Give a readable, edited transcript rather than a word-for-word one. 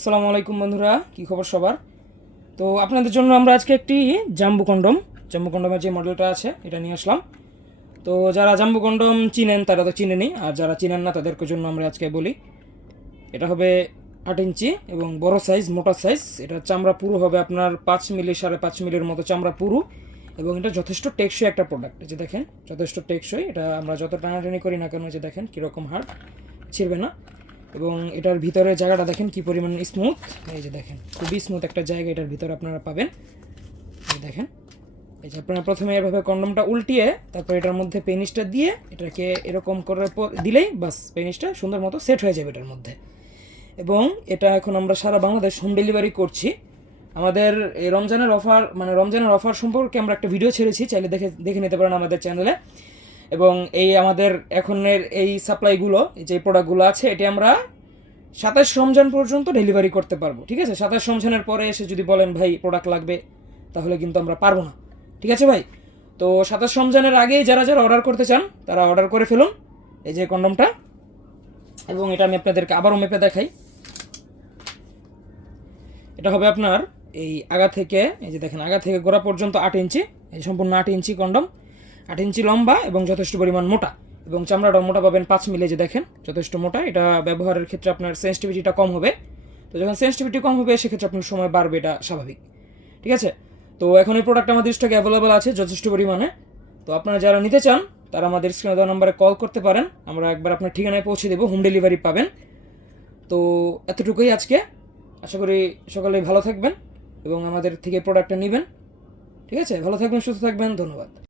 আসসালামু আলাইকুম বন্ধুরা, কি খবর সবার? তো আপনাদের জন্য আমরা আজকে একটি জাম্বু কন্ডমের যে মডেলটা আছে এটা নিয়ে আসলাম। তো যারা জাম্বু কন্ডম চিনেন তারা তো চিনেনি, আর যারা চিনেন না তাদের জন্য আমরা আজকে বলি। এটা হবে 8 ইঞ্চি এবং বড় সাইজ, মোটা সাইজ। এটা চামড়া পুরু হবে আপনার 5 মিলি 5.5 মিলির মতো চামড়া পুরু, এবং এটা যথেষ্ট টেকসই একটা প্রোডাক্ট। এই যে দেখেন, যথেষ্ট টেকসই। এটা আমরা যত টানাটানি করি না কেন, যে দেখেন কীরকম হার্ড, ছিঁড়বে না। এবং এটার ভিতরে জায়গাটা দেখেন কি পরিমাণ স্মুথ। এই যে দেখেন, খুবই স্মুথ একটা জায়গা এটার ভিতরে আপনারা পাবেন। এই দেখেন, এই যে আপনারা প্রথমে এভাবে কন্ডমটা উল্টিয়ে তারপর এটার মধ্যে পেনিসটা দিয়ে এটাকে এরকম করে দিলেই বাস পেনিসটা সুন্দর মতো সেট হয়ে যাবে এটার মধ্যে। এবং এটা এখন আমরা সারা বাংলাদেশ হোম ডেলিভারি করছি। আমাদের এই রমজানের অফার সম্পর্কে আমরা একটা ভিডিও ছেড়েছি, চাইলে দেখে নিতে পারেন আমাদের চ্যানেলে। এবং এই আমাদের এখনের এই সাপ্লাইগুলো, যে প্রোডাক্টগুলো আছে, এটি আমরা 27 রমজান পর্যন্ত ডেলিভারি করতে পারবো। ঠিক আছে, 27 রমজানের পরে এসে যদি বলেন ভাই প্রোডাক্ট লাগবে, তাহলে কিন্তু আমরা পারবো না। ঠিক আছে ভাই? তো 27 রমজানের আগেই যারা যারা অর্ডার করতে চান তারা অর্ডার করে ফেলুন এই যে কন্ডমটা। এবং এটা আমি আপনাদেরকে আবারও মেপে দেখাই। এটা হবে আপনার এই আগা থেকে, এই যে দেখেন, আগা থেকে গোড়া পর্যন্ত 8 ইঞ্চি। এই সম্পূর্ণ 8 ইঞ্চি কন্ডম, 8 ইঞ্চি লম্বা এবং যথেষ্ট পরিমাণ মোটা। এবং চামড়াটাও মোটা পাবেন, 5 মিলি। যে দেখেন, যথেষ্ট মোটা। এটা ব্যবহারের ক্ষেত্রে আপনার সেন্সিটিভিটিটা কম হবে। তো যখন সেন্সিটিভিটি কম হবে সেক্ষেত্রে আপনার সময় বাড়বে, এটা স্বাভাবিক। ঠিক আছে? তো এখন এই প্রোডাক্ট আমাদের স্টকে অ্যাভেলেবল আছে যথেষ্ট পরিমাণে। তো আপনারা যারা নিতে চান তারা আমাদের স্ক্রিনে দেওয়া নাম্বারে কল করতে পারেন, আমরা একবার আপনার ঠিকানায় পৌঁছে দেবো, হোম ডেলিভারি পাবেন। তো এতটুকুই আজকে। আশা করি সকলেই ভালো থাকবেন এবং আমাদের থেকে প্রোডাক্টটা নেবেন। ঠিক আছে? ভালো থাকবেন, সুস্থ থাকবেন, ধন্যবাদ।